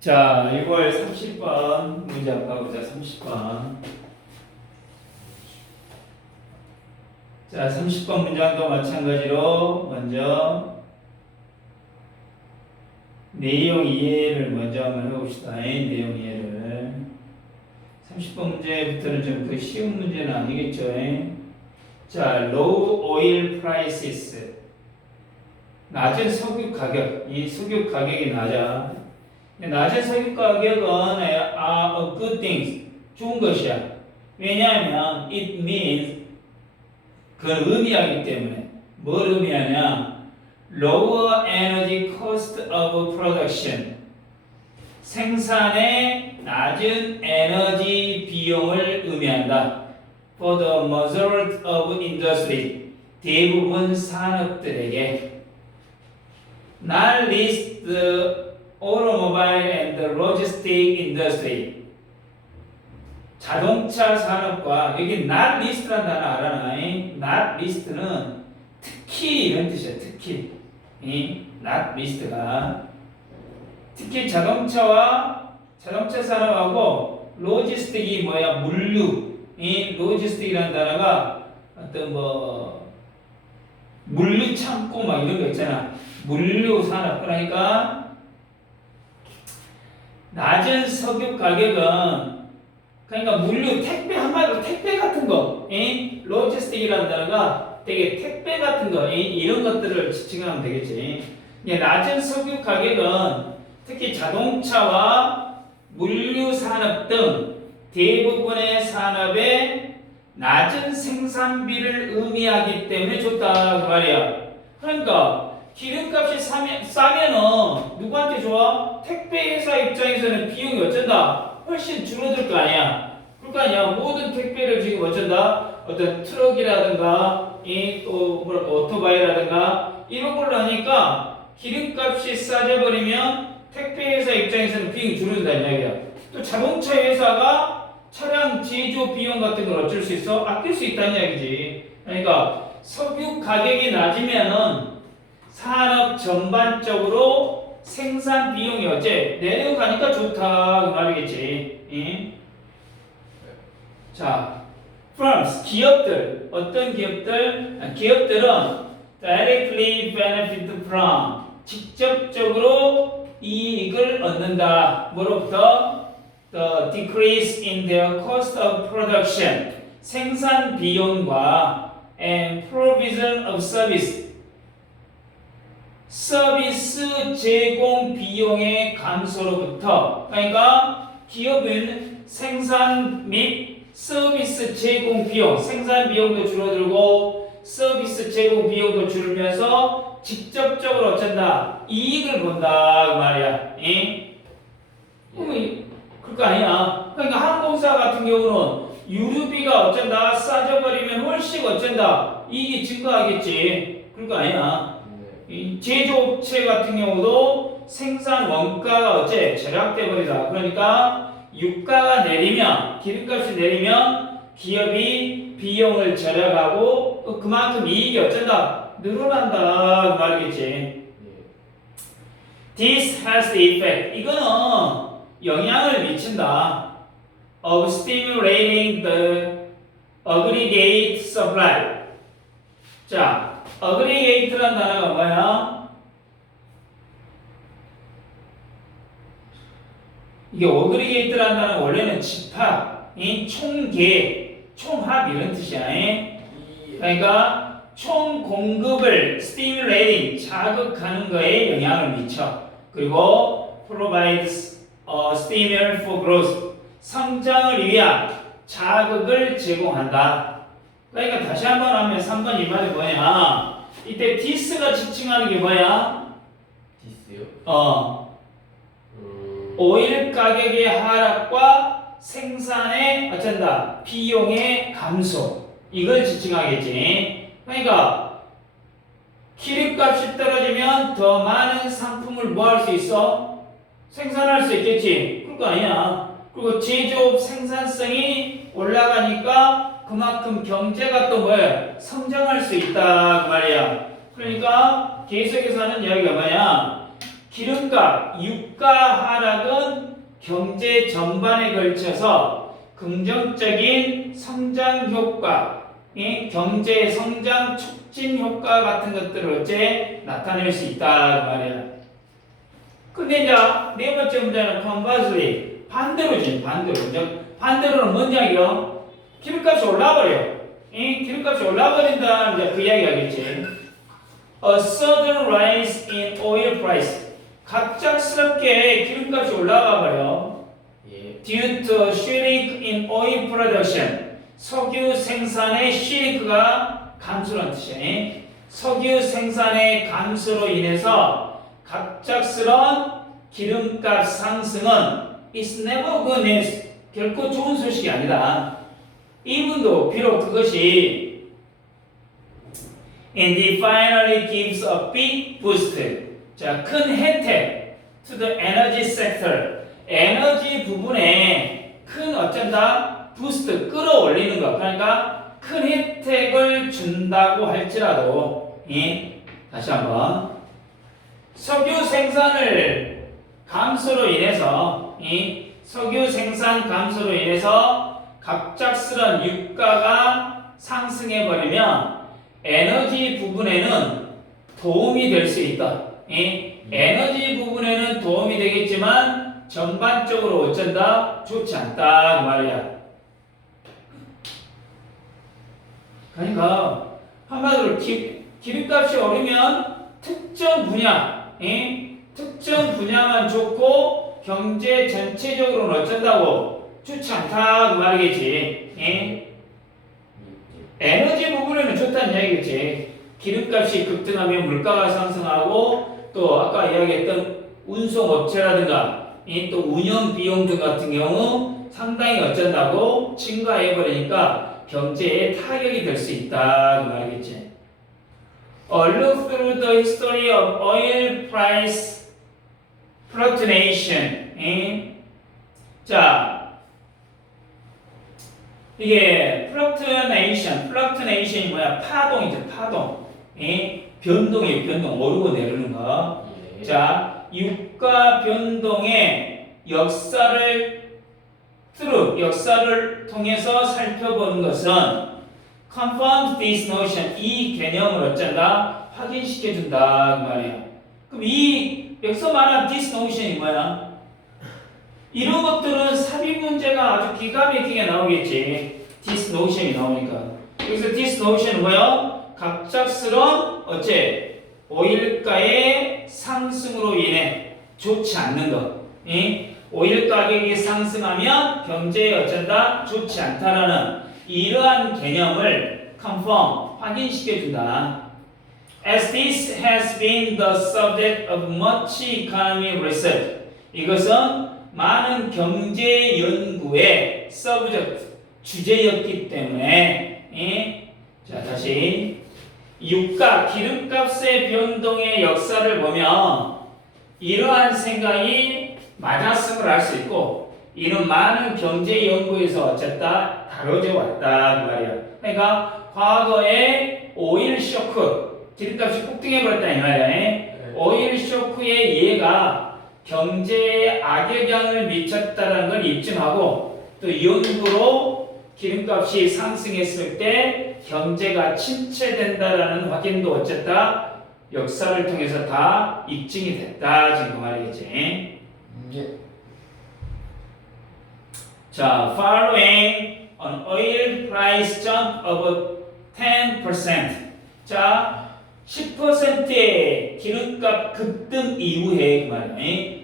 자, 6월 30번 문제 한번 가보자. 30번. 자, 30번 문장도 마찬가지로 먼저 내용 이해를 먼저 한번 해봅시다. 내용 이해를. 30번 문제부터는 좀 그 쉬운 문제는 아니겠죠. 자, low oil prices. 낮은 석유 가격. 이 석유 가격이 낮아. 낮은 석유 가격은 a good thing. 좋은 것이야. 왜냐하면 it means 그걸 의미하기 때문에. 뭘 의미하냐? lower energy cost of production. 생산의 낮은 에너지 비용을 의미한다. For the majority of industry. 대부분 산업들에게. Not least the automobile and the logistic industry. 자동차 산업과 여기 not least라는 단어 알아나? not least는 특히 이런 뜻이야. 특히 not least가 특히 자동차 산업하고 로지스틱이 뭐야? 물류. 이 로지스틱이라는 단어가 어떤 물류 창고 막 이런 거 있잖아. 물류 산업. 그러니까 낮은 석유 가격은 그러니까 물류 택배 한마디로 택배 같은 거. 로지스틱이라는 단어가 되게 택배 같은 거 이런 것들을 지칭하면 되겠지. 낮은 석유 가격은 특히 자동차와 물류 산업 등 대부분의 산업에 낮은 생산비를 의미하기 때문에 좋다 그 말이야. 그러니까 기름값이 싸면은 누구한테 좋아? 택배 회사 입장에서는 비용이 어쩐다? 훨씬 줄어들 거 아니야. 그럴 거 아니야. 모든 택배를 지금 어쩐다? 어떤 트럭이라든가 또 오토바이라든가 이런 걸로 하니까 기름값이 싸져버리면 택배 회사 입장에서는 비용이 줄어든다는 이야기야. 또 자동차 회사가 차량 제조 비용 같은 걸 어쩔 수 있어? 아낄 수 있다는 이야기지. 그러니까 석유 가격이 낮으면은 산업 전반적으로 생산 비용이 어째 내려가니까 좋다 그 말이겠지. 자, firms 기업들 어떤 기업들? 기업들은 directly benefit from 직접적으로 이익을 얻는다. 뭐로부터? The decrease in their cost of production 생산 비용과 and provision of service 서비스 제공 비용의 감소로부터. 그러니까 기업은 생산 및 서비스 제공 비용, 생산 비용도 줄어들고 서비스 제공 비용도 줄으면서 직접적으로 어쩐다? 이익을 본다 그 말이야. 그럴 거 아니야. 그러니까 항공사 같은 경우는 유류비가 어쩐다? 싸져버리면 훨씬 어쩐다? 이익이 증가하겠지. 그럴 거 아니야. 제조업체 같은 경우도 생산 원가가 어째 절약돼 버리다. 그러니까 유가가 내리면 기름값이 내리면 기업이 비용을 절약하고 그만큼 이익이 어쩐다 늘어난다 그 말이겠지. This has the effect. 이거는 영향을 미친다. Of stimulating the aggregate supply. 자. 어그리게이트라는 단어가 뭐야? 이게 어그리게이트라는 단어가 원래는 집합, 총계, 총합 이런 뜻이야. 그러니까 총 공급을 stimulating 자극하는 거에 영향을 미쳐. 그리고 provides a stimulus for growth 성장을 위한 자극을 제공한다. 그러니까 다시 한번 하면 3번 이 말이 뭐냐? 이때 this가 지칭하는 게 뭐야? this요? 오일 가격의 하락과 생산의 어쩐다? 비용의 감소. 이걸 지칭하겠지. 그러니까 기름값이 떨어지면 더 많은 상품을 뭐 할 수 있어? 생산할 수 있겠지. 그럴 거 아니야. 그리고 제조업 생산성이 올라가니까 그만큼 경제가 또 뭐야? 성장할 수 있다 그 말이야. 그러니까 계속해서 하는 이야기가 뭐야? 기름값, 유가 하락은 경제 전반에 걸쳐서 긍정적인 성장 효과, 경제 성장 촉진 효과 같은 것들을 어째 나타낼 수 있다 그 말이야. 근데 이제 네 번째 문제는 conversely 반대로지 반대로는 뭔 이야기요? 기름값이 올라버려. 기름값이 올라버린다 이제 그 이야기하겠지. A sudden rise in oil price. 갑작스럽게 기름값이 올라가 버려. 예. Due to shrink in oil production. 석유 생산의 shrink가 감소라는 뜻이야. 석유 생산의 감소로 인해서 갑작스러운 기름값 상승은 is never good news. 결코 좋은 소식이 아니다. 이분도 비록 그것이 and it finally gives a big boost. 자, 큰 혜택 to the energy sector. 에너지 부분에 큰 어쩐다 부스트 끌어올리는 거. 그러니까 큰 혜택을 준다고 할지라도 다시 한번 석유 생산을 감소로 인해서 석유 생산 감소로 인해서 갑작스런 유가가 상승해 버리면 에너지 부분에는 도움이 될 수 있다. 에너지 부분에는 도움이 되겠지만 전반적으로 어쩐다? 좋지 않다 그 말이야. 그러니까 한마디로 기름값이 오르면 특정 분야만 좋고 경제 전체적으로는 어쩐다고? 좋지 않다 그 말이겠지. 에너지 부분에는 좋다는 얘기겠지. 기름값이 급등하면 물가가 상승하고 또 아까 이야기했던 운송업체라든가 또 운영 비용 등 같은 경우 상당히 어쩐다고 증가해버리니까 경제에 타격이 될 수 있다 그 말이겠지. Look through the history of oil price fluctuation. 자, 이게 fluctuation이 뭐야? 파동이죠, 파동. 변동이에요, 변동. 오르고 내리는 거. 예. 자, 유가 변동의 역사를 통해서 살펴보는 것은 confirms this notion. 이 개념을 어쩐다? 확인시켜준다 그 말이야. 그럼 이 여기서 말한 this notion이 뭐야? 이런 것들은 삽입 문제가 아주 기가 막히게 나오겠지. this notion이 나오니까. 여기서 this notion은 뭐야? 갑작스러운 오일가의 상승으로 인해 좋지 않는 것. 오일 가격이 상승하면 경제에 어쩐다? 좋지 않다라는 이러한 개념을 confirm, 확인시켜준다. As this has been the subject of much economic research. 이것은 많은 경제 연구의 subject, 주제였기 때문에 자, 다시 유가, 기름값의 변동의 역사를 보면 이러한 생각이 맞았음을 알 수 있고 이런 많은 경제 연구에서 어쨌다 다뤄져 왔다 그 말이야. 그러니까 과거에 오일 쇼크, 기름값이 폭등해 버렸다 이 말이야. 오일 쇼크의 예가 경제에 악영향을 미쳤다는 걸 입증하고 또 연구로 기름값이 상승했을 때 경제가 침체된다라는 확인도 어쨌다 역사를 통해서 다 입증이 됐다 지금 그 말이겠지. 예. 자, following an oil price jump of 10%. 자, 10%의 기름값 급등 이후에 그 말이야.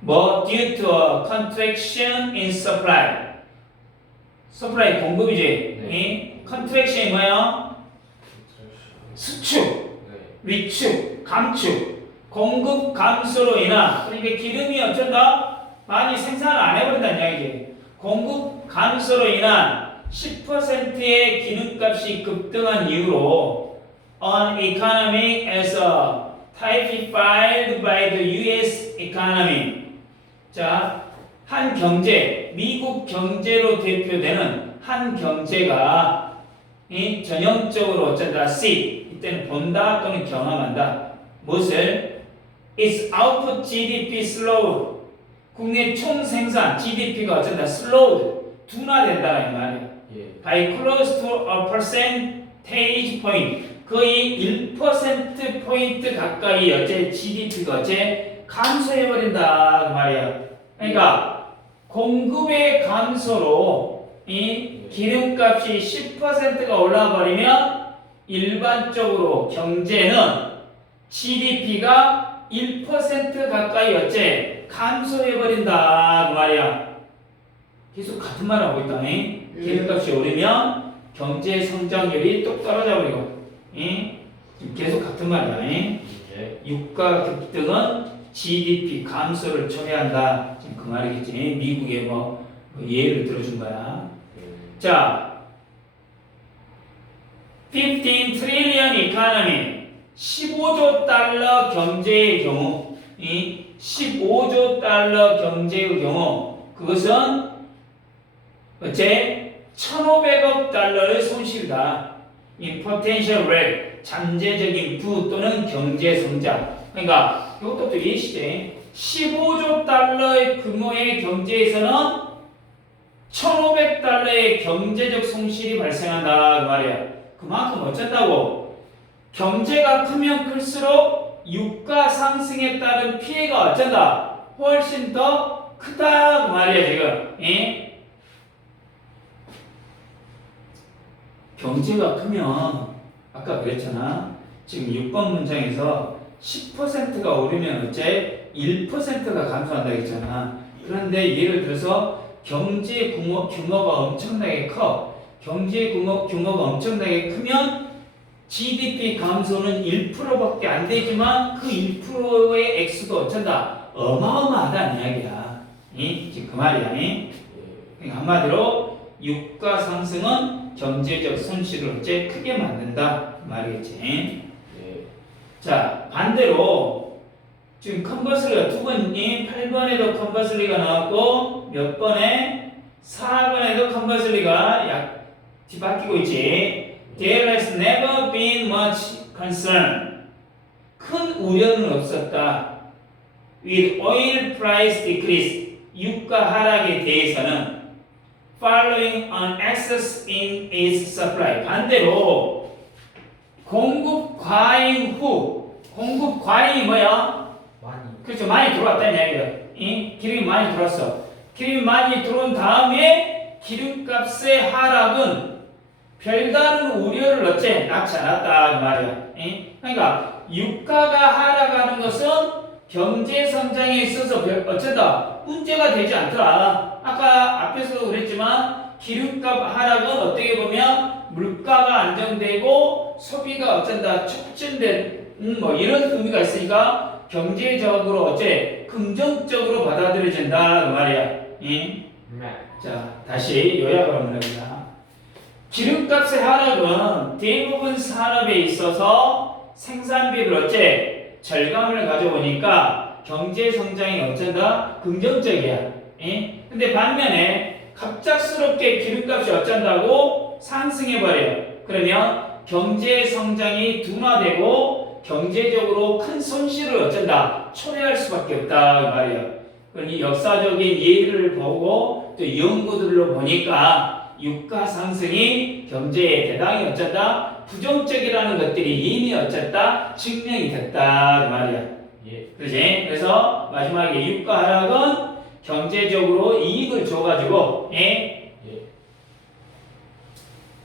뭐 due to a contraction in supply. supply 공급이지. 네. contraction이 뭐야? 수축, 위축, 감축. 공급 감소로 인한 그러니까 기름이 어쩐다? 많이 생산을 안 해버린다는 이야기지. 공급 감소로 인한 10%의 기름값이 급등한 이후로 an economy as typified by the U.S. economy. 자, 한 경제, 미국 경제로 대표되는 한 경제가 전형적으로 어쩐다? see, 이때는 본다 또는 경험한다. 무엇을? its output GDP slowed. 국내 총 생산 GDP가 어쩐다 slowed. 둔화된다는 말이야. 예. by close to a percentage point. 거의 1% 포인트 가까이 어째 GDP가 어째 감소해버린다 그 말이야. 그러니까 공급의 감소로 이 기름값이 10%가 올라버리면 일반적으로 경제는 GDP가 1% 가까이 어째 감소해버린다 그 말이야. 계속 같은 말 하고 있다. 기름값이 오르면 경제 성장률이 뚝 떨어져 버리고. 지금 계속 같은 말이야. 예. 유가 급등은 GDP 감소를 초래한다. 지금 그 말이겠지. 미국의 뭐 예를 들어준 거야. 자, 15 trillion economy, 15조 달러 경제의 경우, 이 15조 달러 경제의 경우, 그것은 어째 1,500억 달러의 손실이다. 이 potential rate, 잠재적인 부 또는 경제 성장. 그러니까 이것도 이해시지. 15조 달러의 규모의 경제에서는 1,500달러의 경제적 손실이 발생한다 그 말이야. 그만큼 어쩐다고? 경제가 크면 클수록 유가 상승에 따른 피해가 어쩐다? 훨씬 더 크다 그 말이야 지금. 경제가 크면 아까 그랬잖아. 지금 6번 문장에서 10%가 오르면 어째 1%가 감소한다 했잖아. 그런데 예를 들어서 경제 규모가 엄청나게 커. 경제 규모가 엄청나게 크면 GDP 감소는 1%밖에 안 되지만 그 1%의 액수도 어쩐다? 어마어마하다는 이야기야. 지금 그 말이야. 그러니까 한마디로 유가 상승은 경제적 손실을 어째 크게 만든다 그 말이겠지. 자, 반대로 지금 컨버슬리가 두 번이 8번에도 컨버슬리가 나왔고 몇 번에 4번에도 컨버슬리가 약 뒤바뀌고 있지. There has never been much concern. 큰 우려는 없었다. With oil price decrease. 유가 하락에 대해서는 following an excess in its supply. 반대로 공급 과잉 후. 공급 과잉이 뭐야? 많이. 그렇죠. 많이 들어왔다는 이야기야. 기름이 많이 들어왔어. 기름이 많이 들어온 다음에 기름값의 하락은 별다른 우려를 어째 낳지 않았다 그 말이야. 그러니까 유가가 하락하는 것은 경제 성장에 있어서 어쩌다 문제가 되지 않더라. 아까 앞에서도 그랬지만 기름값 하락은 어떻게 보면 물가가 안정되고 소비가 어쩐다 촉진된 뭐 이런 의미가 있으니까 경제적으로 어째 긍정적으로 받아들여진다 그 말이야. 자, 다시 요약을 한번 해보자. 기름값의 하락은 대부분 산업에 있어서 생산비를 어째 절감을 가져오니까 경제 성장이 어쩐다 긍정적이야. 근데 반면에 갑작스럽게 기름값이 어쩐다고 상승해버려요. 그러면 경제 성장이 둔화되고 경제적으로 큰 손실을 어쩐다 초래할 수밖에 없다 그 말이야. 그러니 역사적인 예를 보고 또 연구들로 보니까 유가 상승이 경제에 대단히 어쩐다 부정적이라는 것들이 이미 어쨌다 증명이 됐다 그 말이야. 그렇지? 그래서 마지막에 유가 하락은 경제적으로 이익을 줘가지고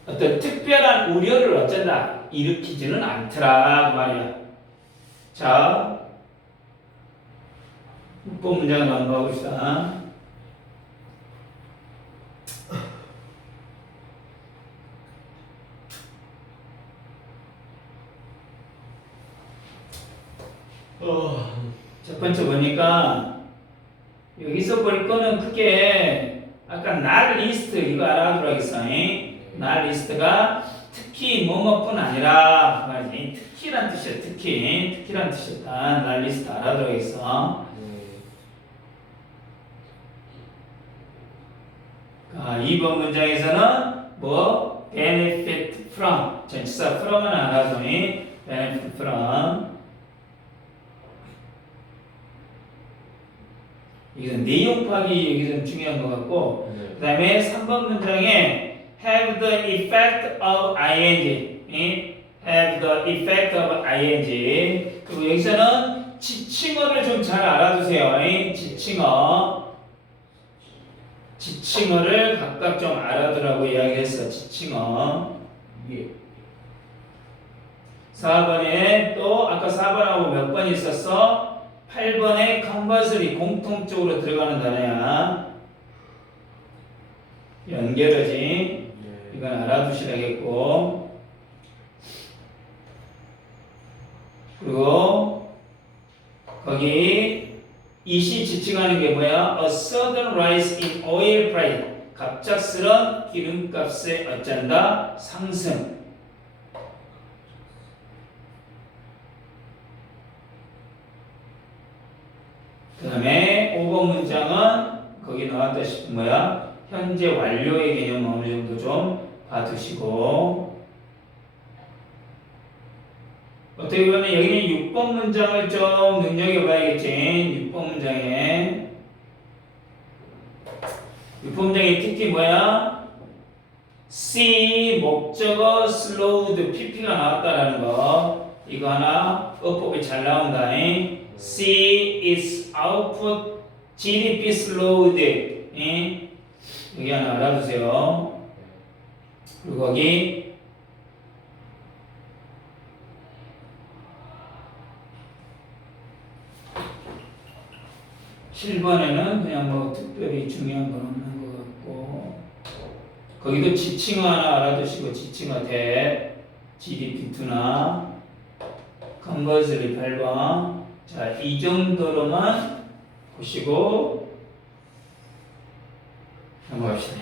어떤 특별한 우려를 어쩐다 일으키지는 않더라 그 말이야. 자, 6번 문장을 넘어가 봅시다. 첫 번째 보니까 여기서 볼 거는 크게 아까 날 리스트 이거 알아두라겠어. 날 리스트가 특히 뭐뭐뿐 아니라 말이지. 특히란 뜻이야. 특히란 뜻이다. 날 리스트 알아두라겠어. 2번 문장에서는 뭐 benefit from 전치사 from은 알아두니 benefit from 여기서 내용 파악이 여기 좀 중요한 것 같고 네. 그 다음에 3번 문장에 have the effect of ing have the effect of ing 그리고 여기서는 지칭어를 좀 잘 알아두세요. 지칭어를 각각 좀 알아두라고 이야기했어. 지칭어. 예. 4번에 또 아까 4번하고 몇 번 있었어? 8번에 conversely 공통적으로 들어가는 단어야. 연결어지. 예. 이건 알아두시라겠고. 그리고 거기 이시 지칭하는 게 뭐야? A sudden rise in oil price. 갑작스런 기름값의 어쩐다? 상승. 그 다음에 5번 문장은 거기 나왔다시피 뭐야? 현재 완료의 개념 어느 정도 좀 봐두시고 어떻게 보면 여기는 6번 문장을 좀 눈여겨봐야겠지. 6번 문장에 6번 문장에 특히 뭐야? C 목적어 slowed pp가 나왔다라는 거 이거 하나 어법이 잘 나온다. C is output GDP slowed 여기 하나 알아두세요. 그리고 거기 7번에는 그냥 뭐 특별히 중요한 건 없는 것 같고 거기도 지칭어 하나 알아두시고 지칭어 대 GDP2나 컨버스리 8번 자, 이 정도로만 보시고 넘어갑시다.